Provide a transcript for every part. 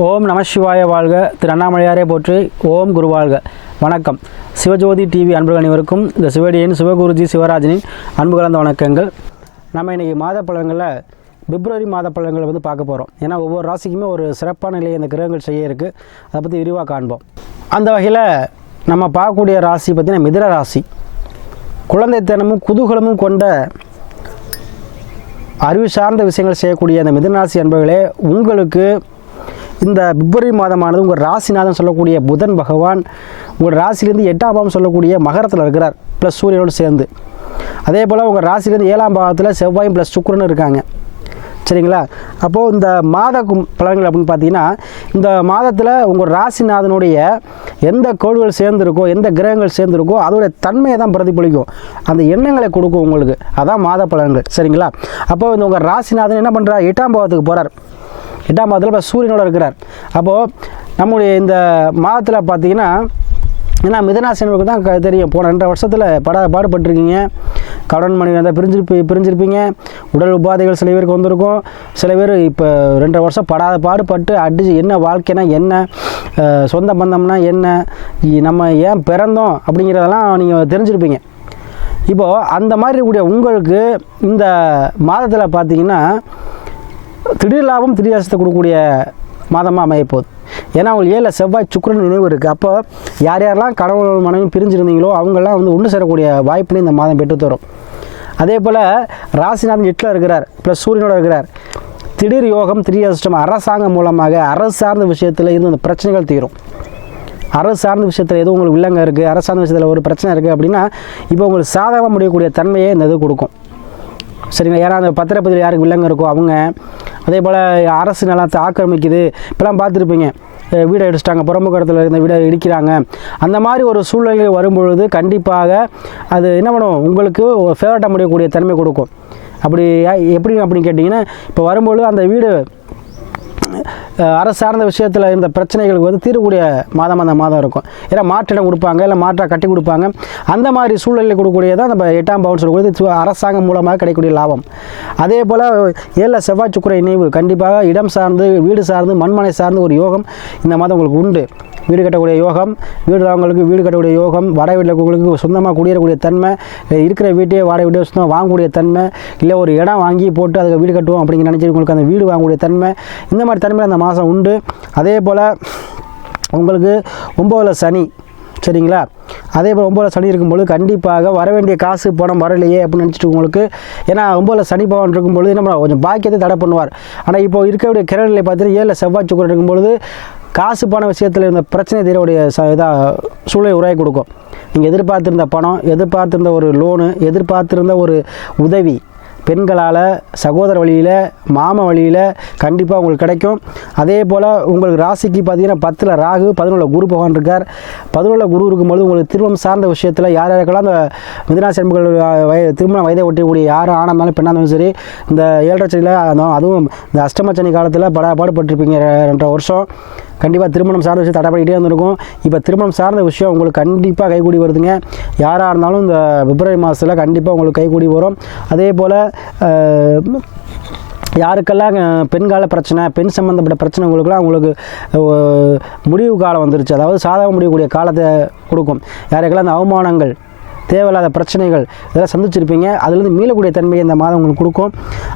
ஓம் நம சிவாய வாழ்க. திரு அண்ணாமலையாரே போற்றி. ஓம் குரு வாழ்க. வணக்கம். சிவஜோதி டிவி அன்புகள் அனைவருக்கும் இந்த சிவடியின் சிவகுருஜி சிவராஜனின் அன்பு கலந்த வணக்கங்கள். நம்ம இன்றைக்கி மாத பலன்களில் பிப்ரவரி மாத பலன்களை பார்க்க போகிறோம். ஏன்னா ஒவ்வொரு ராசிக்குமே ஒரு சிறப்பான நிலையை இந்த கிரகங்கள் செய்ய இருக்குது. அதை பற்றி விரிவாக காண்போம். அந்த வகையில் நம்ம பார்க்கக்கூடிய ராசி பார்த்திங்கன்னா மிதுன ராசி. குழந்தைத்தனமும் குதூகலமும் கொண்ட அறிவு சார்ந்த விஷயங்கள் செய்யக்கூடிய அந்த மிதுன ராசி அன்பர்களே, உங்களுக்கு இந்த பிப்ரவரி மாதமானது உங்கள் ராசிநாதன் சொல்லக்கூடிய புதன் பகவான் உங்கள் ராசிலேருந்து 8ஆம் பாவம் சொல்லக்கூடிய மகரத்தில் இருக்கிறார், ப்ளஸ் சூரியனோடு சேர்ந்து. அதே போல் உங்கள் ராசிலேருந்து 7ஆம் பாவத்தில் செவ்வாயும் ப்ளஸ் சுக்கிரனும் இருக்காங்க. சரிங்களா? அப்போது இந்த மாத பலன்கள் அப்படின்னு பார்த்தீங்கன்னா, இந்த மாதத்தில் உங்கள் ராசிநாதனுடைய எந்த கோள்கள் சேர்ந்துருக்கோ, எந்த கிரகங்கள் சேர்ந்துருக்கோ அதோடைய தன்மையை தான் பிரதிபலிக்கும், அந்த எண்ணங்களை கொடுக்கும் உங்களுக்கு. அதான் மாத பலன்கள். சரிங்களா? அப்போது இந்த உங்கள் ராசிநாதன் என்ன பண்ணுறார், 8ஆம் பாவத்துக்கு போகிறார். 8ஆம் மாதத்தில் இப்போ சூரியனோடு இருக்கிறார். அப்போது நம்முடைய இந்த மாதத்தில் பார்த்திங்கன்னா, ஏன்னா மிதனாசினருக்கு தான் தெரியும், போன 2 வருஷத்தில் பாடுபட்டிருக்கீங்க. கடன் மணி வந்தால் பிரிஞ்சிருப்பீங்க. உடல் உபாதைகள் சில பேருக்கு வந்திருக்கும். சில பேர் இப்போ 2 வருஷம் பாடுபட்டு அடிச்சு என்ன வாழ்க்கைனா என்ன, சொந்த பந்தம்னா என்ன, நம்ம ஏன் பிறந்தோம் அப்படிங்கிறதெல்லாம் நீங்கள் தெரிஞ்சிருப்பீங்க. இப்போது அந்த மாதிரி இருக்கக்கூடிய உங்களுக்கு இந்த மாதத்தில் பார்த்திங்கன்னா திடீர் லாபம் திடீர் அசத்தை கொடுக்கக்கூடிய மாதமாக அமையப்போகுது. ஏன்னா அவங்களுக்கு 7 செவ்வாய் சுக்கிரன் நினைவு இருக்குது. அப்போ யார் யாரெல்லாம் கணவன் மனைவி பிரிஞ்சிருந்தீங்களோ அவங்கெல்லாம் ஒன்று சேரக்கூடிய வாய்ப்புன்னு இந்த மாதம் பெற்று தரும். அதே போல் ராசிநாதன் 8ல் இருக்கிறார், ப்ளஸ் சூரியனோடு இருக்கிறார். திடீர் யோகம் திடீர் அதிர்ஷ்டம். அரசாங்கம் மூலமாக அரசு சார்ந்த விஷயத்தில் இருந்து அந்த பிரச்சனைகள் தீரும். அரசு சார்ந்த விஷயத்தில் எதுவும் உங்களுக்கு வில்லங்க இருக்குது, அரசு சார்ந்த விஷயத்தில் ஒரு பிரச்சனை இருக்குது அப்படின்னா இப்போ உங்களுக்கு சாதகமாக முடியக்கூடிய தன்மையை இந்த இது கொடுக்கும். சரிங்களா? ஏன்னா அந்த பத்திரப்பதில் யாருக்கு வில்லங்க இருக்கோ அவங்க. அதே போல் அரசு நிலத்தை ஆக்கிரமிக்குது, இப்போலாம் பார்த்துருப்பீங்க, வீடை இடிச்சிட்டாங்க, புறமுகத்தில் இருந்த வீடை இடிக்கிறாங்க. அந்த மாதிரி ஒரு சூழ்நிலை வரும்பொழுது கண்டிப்பாக அது என்ன பண்ணும், உங்களுக்கு ஃபேவரட்டாக முடியக்கூடிய தன்மை கொடுக்கும். அப்படி எப்படி அப்படின்னு கேட்டிங்கன்னா, இப்போ வரும்பொழுது அந்த வீடு அரசு சார்ந்த விஷயத்தில் இருந்த பிரச்சனைகளுக்கு தீரக்கூடிய மாதம் அந்த மாதம் இருக்கும். ஏன்னா மாற்றிடம் கொடுப்பாங்க, இல்லை மாற்றாக கட்டி கொடுப்பாங்க. அந்த மாதிரி சூழ்நிலை கொடுக்கக்கூடியதான் நம்ம 8ஆம் பாவம் சொல்லக்கூடியது அரசாங்கம் மூலமாக கிடைக்கக்கூடிய லாபம். அதே போல் 7 செவ்வாய் சுக்கிர இணைவு கண்டிப்பாக இடம் சார்ந்து வீடு சார்ந்து மண்மனை சார்ந்து ஒரு யோகம் இந்த மாதம் உங்களுக்கு உண்டு. வீடு கட்டக்கூடிய யோகம், வீடு அவங்களுக்கு வீடு கட்டக்கூடிய யோகம், வாடகை வீட்டில் உங்களுக்கு சொந்தமாக குடியேறக்கூடிய தன்மை, இருக்கிற வீட்டையே வாடகை வீட்டை சொந்தமாக வாங்கக்கூடிய தன்மை, இல்லை ஒரு இடம் வாங்கி போட்டு அதுக்கு வீடு கட்டுவோம் அப்படிங்கிற நினச்சி உங்களுக்கு அந்த வீடு வாங்கக்கூடிய தன்மை, இந்த மாதிரி தன்மையில் அந்த மாதம் உண்டு. அதே போல் உங்களுக்கு 9ல் சனி. சரிங்களா? அதே போல் 9ல் சனி இருக்கும்பொழுது கண்டிப்பாக வர வேண்டிய காசு பணம் வரலையே அப்படின்னு நினச்சிட்டு உங்களுக்கு, ஏன்னா 9ல் சனி பவன் இருக்கும்பொழுது என்ன கொஞ்சம் பாக்கியத்தை தடை பண்ணுவார். ஆனால் இப்போ இருக்கக்கூடிய கிரகநிலை பார்த்தீங்கன்னா 7 செவ்வாய் சுக்கிரன் இருக்கும்பொழுது காசு பண விஷயத்தில் இருந்த பிரச்சனை தீரக்கூடிய சூழலை உருவாக்கி கொடுக்கும். நீங்கள் எதிர்பார்த்திருந்த பணம், எதிர்பார்த்திருந்த ஒரு லோனு, எதிர்பார்த்திருந்த ஒரு உதவி பெண்களால், சகோதர வழியில், மாம வழியில் கண்டிப்பாக உங்களுக்கு கிடைக்கும். அதே போல் உங்களுக்கு ராசிக்கு பார்த்தீங்கன்னா 10ல் ராகு, 11ல் குரு பகவான் இருக்கார். 11ல் குரு இருக்கும்போது உங்களுக்கு திருமணம் சார்ந்த விஷயத்தில் யார் யாருக்கெல்லாம் அந்த மிதுனாசி அன்பர்கள் திருமண வயதை ஒட்டியக்கூடிய யார் ஆனாலும் பெண்ணாலும் சரி, இந்த 7.5 சனியில் அதுவும் இந்த அஷ்டமச்சனி காலத்தில் பாடுபட்டிருப்பீங்க 2 வருஷம். கண்டிப்பாக திருமணம் சார்ந்த விஷயம் தடைப்படிக்கிட்டே இருந்திருக்கும். இப்போ திருமணம் சார்ந்த விஷயம் உங்களுக்கு கண்டிப்பாக கைகூடி வருதுங்க. யாராக இருந்தாலும் இந்த பிப்ரவரி மாதத்தில் கண்டிப்பாக உங்களுக்கு கைகூடி வரும். அதே போல் யாருக்கெல்லாம் பெண்கால பிரச்சனை, பெண் சம்மந்தப்பட்ட பிரச்சனை உங்களுக்கு முடிவு காலம் வந்துருச்சு, அதாவது சாதகம் முடியக்கூடிய காலத்தை கொடுக்கும். யாருக்கெல்லாம் அந்த அவமானங்கள், தேவையில்லாத பிரச்சனைகள் இதெல்லாம் சந்திச்சிருப்பீங்க, அதுலேருந்து மீளக்கூடிய தன்மையை இந்த மாதம் உங்களுக்கு கொடுக்கும்.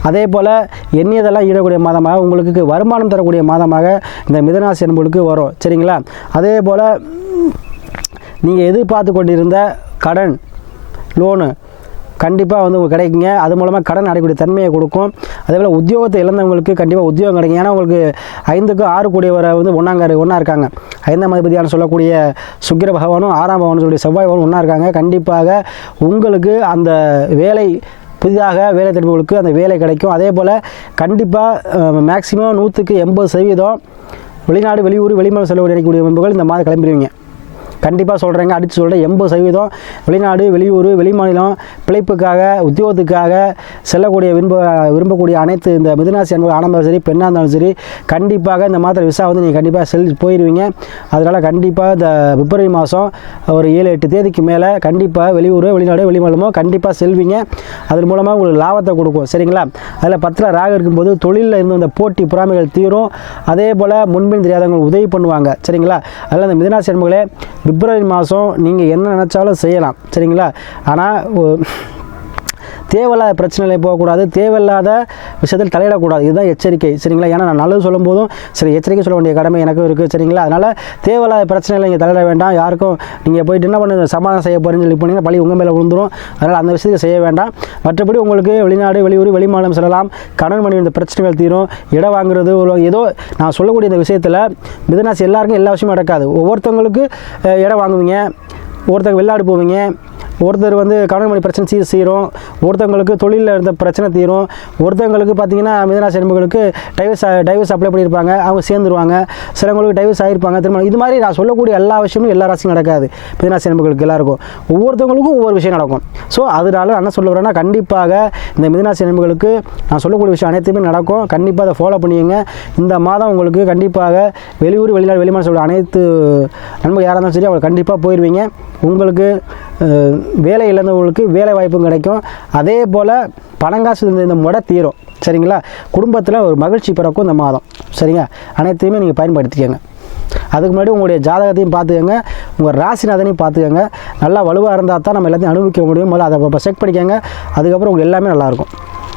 அதே போல் எண்ணியதெல்லாம் ஈடக்கூடிய மாதமாக உங்களுக்கு வருமானம் தரக்கூடிய மாதமாக இந்த மிதுனாசி அன்பர்களுக்கு வரும். சரிங்களா? அதே போல் நீங்கள் எதிர்பார்த்து கொண்டிருந்த கடன், லோனு கண்டிப்பாக உங்களுக்கு கிடைக்குங்க. அது மூலமாக கடன் அடையக்கூடிய தன்மையை கொடுக்கும். அதே போல் உத்தியோகத்தை இழந்தவங்களுக்கு கண்டிப்பாக உத்தியோகம் கிடைக்கும். ஏன்னா உங்களுக்கு 5க்கு 6 கூடியவரை ஒன்றா இருக்காங்க. 5ஆம் அதிபதியான சொல்லக்கூடிய சுக்கிர பகவானும் 6ஆம் பகவானும் சொல்லக்கூடிய செவ்வாய் பகவானும் ஒன்றா இருக்காங்க. கண்டிப்பாக உங்களுக்கு அந்த வேலை, புதிதாக வேலை தேடுபவர்களுக்கு அந்த வேலை கிடைக்கும். அதே போல் கண்டிப்பாக மேக்சிமம் 100க்கு 80% வெளிநாடு, வெளியூர், வெளிமாநிலம் செலவு நினைக்கக்கூடிய நண்பர்கள் இந்த மாதம் கிளம்பிடுவீங்க. கண்டிப்பாக சொல்கிறேங்க, அடித்து சொல்கிறேன். 80% வெளிநாடு, வெளியூர், வெளிமாநிலம் பிழைப்புக்காக, உத்தியோகத்துக்காக செல்லக்கூடிய விரும்பக்கூடிய அனைத்து இந்த மிதுனராசி அன்பர்கள் ஆணாக சரி பெண்ணாக இருந்தாலும் சரி கண்டிப்பாக இந்த மாதத்தில் விசா வந்து நீங்கள் கண்டிப்பாக போயிடுவீங்க. அதனால் கண்டிப்பாக இந்த பிப்ரவரி மாதம் ஒரு 7-8 தேதிக்கு மேலே கண்டிப்பாக வெளியூர், வெளிநாடு, வெளிமாநிலமோ கண்டிப்பாக செல்வீங்க. அதன் மூலமாக உங்களுக்கு லாபத்தை கொடுக்கும். சரிங்களா? அதில் 10ல் ராகு இருக்கும்போது தொழிலில் இருந்து அந்த போட்டி பொறாமைகள் தீரும். அதே போல் முன்பின் தெரியாதவங்க உதவி பண்ணுவாங்க. சரிங்களா? அதில் அந்த மிதுனராசி அன்பர்களே பிப்ரவரி மாதம் நீங்கள் என்ன நினச்சாலும் செய்யலாம். சரிங்களா? ஆனால் தேவையில்லாத பிரச்சனைகளை போகக்கூடாது, தேவையில்லாத விஷயத்தில் தலையிடக்கூடாது. இதுதான் எச்சரிக்கை. சரிங்களா? ஏன்னா நான் நல்லது சொல்லும் போதும் சரி எச்சரிக்கை சொல்ல வேண்டிய கடமை எனக்கும் இருக்குது. சரிங்களா? அதனால் தேவையில்லாத பிரச்சனைகளை நீங்கள் தலையிட வேண்டாம். யாருக்கும் நீங்கள் போயிட்டு என்ன பண்ண சமாதானம் செய்ய போகிறீங்கன்னு சொல்லி போனீங்கன்னா பழி உங்கள் மேலே விழுந்துடும். அதனால் அந்த விஷயத்தை செய்ய வேண்டாம். மற்றபடி உங்களுக்கு வெளிநாடு, வெளியூர், வெளிமாநிலம் செல்லலாம். கடன் பண்ணி இந்த பிரச்சனைகள் தீரும். இடம் வாங்குறது ஏதோ நான் சொல்லக்கூடிய இந்த விஷயத்தில் மிதுனராசி எல்லாருக்கும் எல்லா விஷயமும் நடக்காது. ஒவ்வொருத்தவங்களுக்கு இடம் வாங்குவீங்க, ஒருத்தங்க வெளிநாடு போவீங்க, ஒருத்தர் வந்து கடன் பண்ணி பிரச்சனை தீரும், ஒருத்தவங்களுக்கு தொழிலில் இருந்த பிரச்சனை தீரும், ஒருத்தவங்களுக்கு பார்த்தீங்கன்னா மிதுனராசி அன்பர்களுக்கு டைவர்ஸ் அப்ளை பண்ணியிருப்பாங்க, அவங்க சேர்ந்துருவாங்க, சிலவங்களுக்கு டைவர்ஸ் ஆகிருப்பாங்க, திருமணம். இது மாதிரி நான் சொல்லக்கூடிய எல்லா விஷயமும் எல்லா ராசியும் நடக்காது. மிதுனராசி அன்பர்களுக்கு எல்லாருக்கும் ஒவ்வொருத்தவங்களுக்கும் ஒவ்வொரு விஷயம் நடக்கும். ஸோ அதனால நான் என்ன சொல்ல வரேன்னா கண்டிப்பாக இந்த மிதுனராசி அன்பர்களுக்கு நான் சொல்லக்கூடிய விஷயம் அனைத்துமே நடக்கும். கண்டிப்பாக அதை ஃபாலோ பண்ணிங்க. இந்த மாதம் உங்களுக்கு கண்டிப்பாக வெளியூர், வெளிநாடு, வெளிமாநிலம் சொல்ல அனைத்து நண்பர்கள் யாராக இருந்தாலும் சரி அவங்க கண்டிப்பாக போயிடுவீங்க. உங்களுக்கு வேலை இழந்தவங்களுக்கு வேலை வாய்ப்பும் கிடைக்கும். அதே போல் பணங்காசு இந்த முறை தீரும். சரிங்களா? குடும்பத்தில் ஒரு மகிழ்ச்சி பிறக்கும் இந்த மாதம். சரிங்க? அனைத்தையுமே நீங்கள் பயன்படுத்திக்கங்க. அதுக்கு முன்னாடி உங்களுடைய ஜாதகத்தையும் பார்த்துக்கங்க, உங்கள் ராசிநாதனையும் பார்த்துக்கங்க. நல்லா வலுவாக இருந்தால் தான் நம்ம எல்லாத்தையும் அனுபவிக்க முடியும். முதல்ல அதை செக் பண்ணிக்கங்க. அதுக்கப்புறம் உங்களுக்கு எல்லாமே நல்லாயிருக்கும்.